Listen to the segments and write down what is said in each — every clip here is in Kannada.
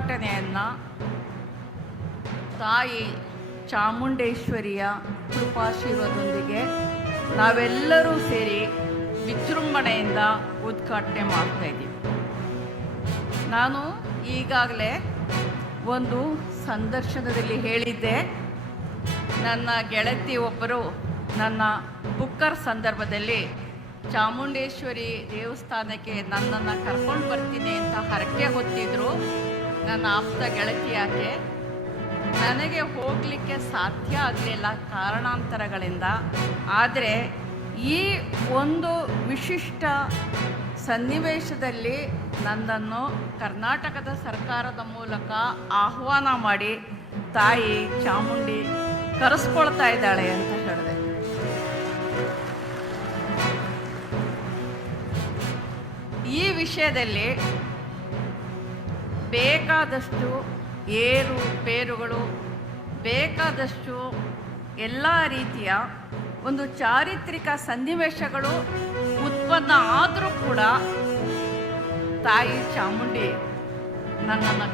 ಉದ್ಘಾಟನೆಯನ್ನು ತಾಯಿ ಚಾಮುಂಡೇಶ್ವರಿಯ ಕೃಪಾಶೀರ್ವಾದದೊಂದಿಗೆ ನಾವೆಲ್ಲರೂ ಸೇರಿ ವಿಜೃಂಭಣೆಯಿಂದ ಉದ್ಘಾಟನೆ ಮಾಡ್ತಾಯಿದ್ದೀವಿ. ನಾನು ಈಗಾಗಲೇ ಒಂದು ಸಂದರ್ಶನದಲ್ಲಿ ಹೇಳಿದ್ದೆ, ನನ್ನ ಗೆಳತಿ ಒಬ್ಬರು ನನ್ನ ಬುಕ್ಕರ್ ಸಂದರ್ಭದಲ್ಲಿ ಚಾಮುಂಡೇಶ್ವರಿ ದೇವಸ್ಥಾನಕ್ಕೆ ನನ್ನನ್ನು ಕರ್ಕೊಂಡು ಬರ್ತೀನಿ ಅಂತ ಹರಕೆ ಹೊತ್ತಿದ್ರು. ನನ್ನ ಆಪ್ತ ಗೆಳತಿ ಯಾಕೆ ನನಗೆ ಹೋಗಲಿಕ್ಕೆ ಸಾಧ್ಯ ಆಗಲಿಲ್ಲ ಕಾರಣಾಂತರಗಳಿಂದ. ಆದರೆ ಈ ಒಂದು ವಿಶಿಷ್ಟ ಸನ್ನಿವೇಶದಲ್ಲಿ ನನ್ನನ್ನು ಕರ್ನಾಟಕದ ಸರ್ಕಾರದ ಮೂಲಕ ಆಹ್ವಾನ ಮಾಡಿ ತಾಯಿ ಚಾಮುಂಡಿ ಕರೆಸ್ಕೊಳ್ತಾ ಇದ್ದಾಳೆ ಅಂತ ಹೇಳಿದೆ. ಈ ವಿಷಯದಲ್ಲಿ ಬೇಕಾದಷ್ಟು ಏರುಪೇರುಗಳು, ಬೇಕಾದಷ್ಟು ಎಲ್ಲ ರೀತಿಯ ಒಂದು ಚಾರಿತ್ರಿಕ ಸನ್ನಿವೇಶಗಳು ಉತ್ಪನ್ನ ಆದರೂ ಕೂಡ ತಾಯಿ ಚಾಮುಂಡಿ ನನ್ನನ್ನು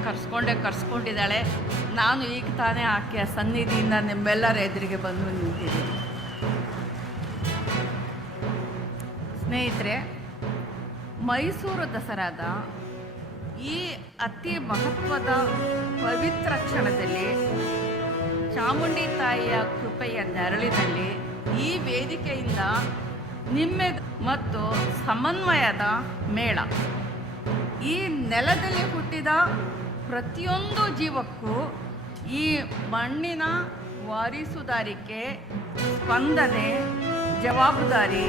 ಕರ್ಸ್ಕೊಂಡಿದ್ದಾಳೆ. ನಾನು ಈಗ ತಾನೇ ಆಕೆಯ ಸನ್ನಿಧಿಯಿಂದ ನಿಮ್ಮೆಲ್ಲರ ಎದುರಿಗೆ ಬಂದು ನಿಂತಿದ್ದೀನಿ. ಸ್ನೇಹಿತರೆ, ಮೈಸೂರು ದಸರಾದ ಈ ಅತಿ ಮಹತ್ವದ ಪವಿತ್ರ ಕ್ಷಣದಲ್ಲಿ ಚಾಮುಂಡಿ ತಾಯಿಯ ಕೃಪೆಯ ನೆರಳಿನಲ್ಲಿ ಈ ವೇದಿಕೆಯಿಂದ ನಿಮ್ಮೆ ಮತ್ತು ಸಮನ್ವಯದ ಮೇಳ, ಈ ನೆಲದಲ್ಲಿ ಹುಟ್ಟಿದ ಪ್ರತಿಯೊಂದು ಜೀವಕ್ಕೂ ಈ ಮಣ್ಣಿನ ವಾರಿಸುದಾರಿಕೆ, ಸ್ಪಂದನೆ, ಜವಾಬ್ದಾರಿ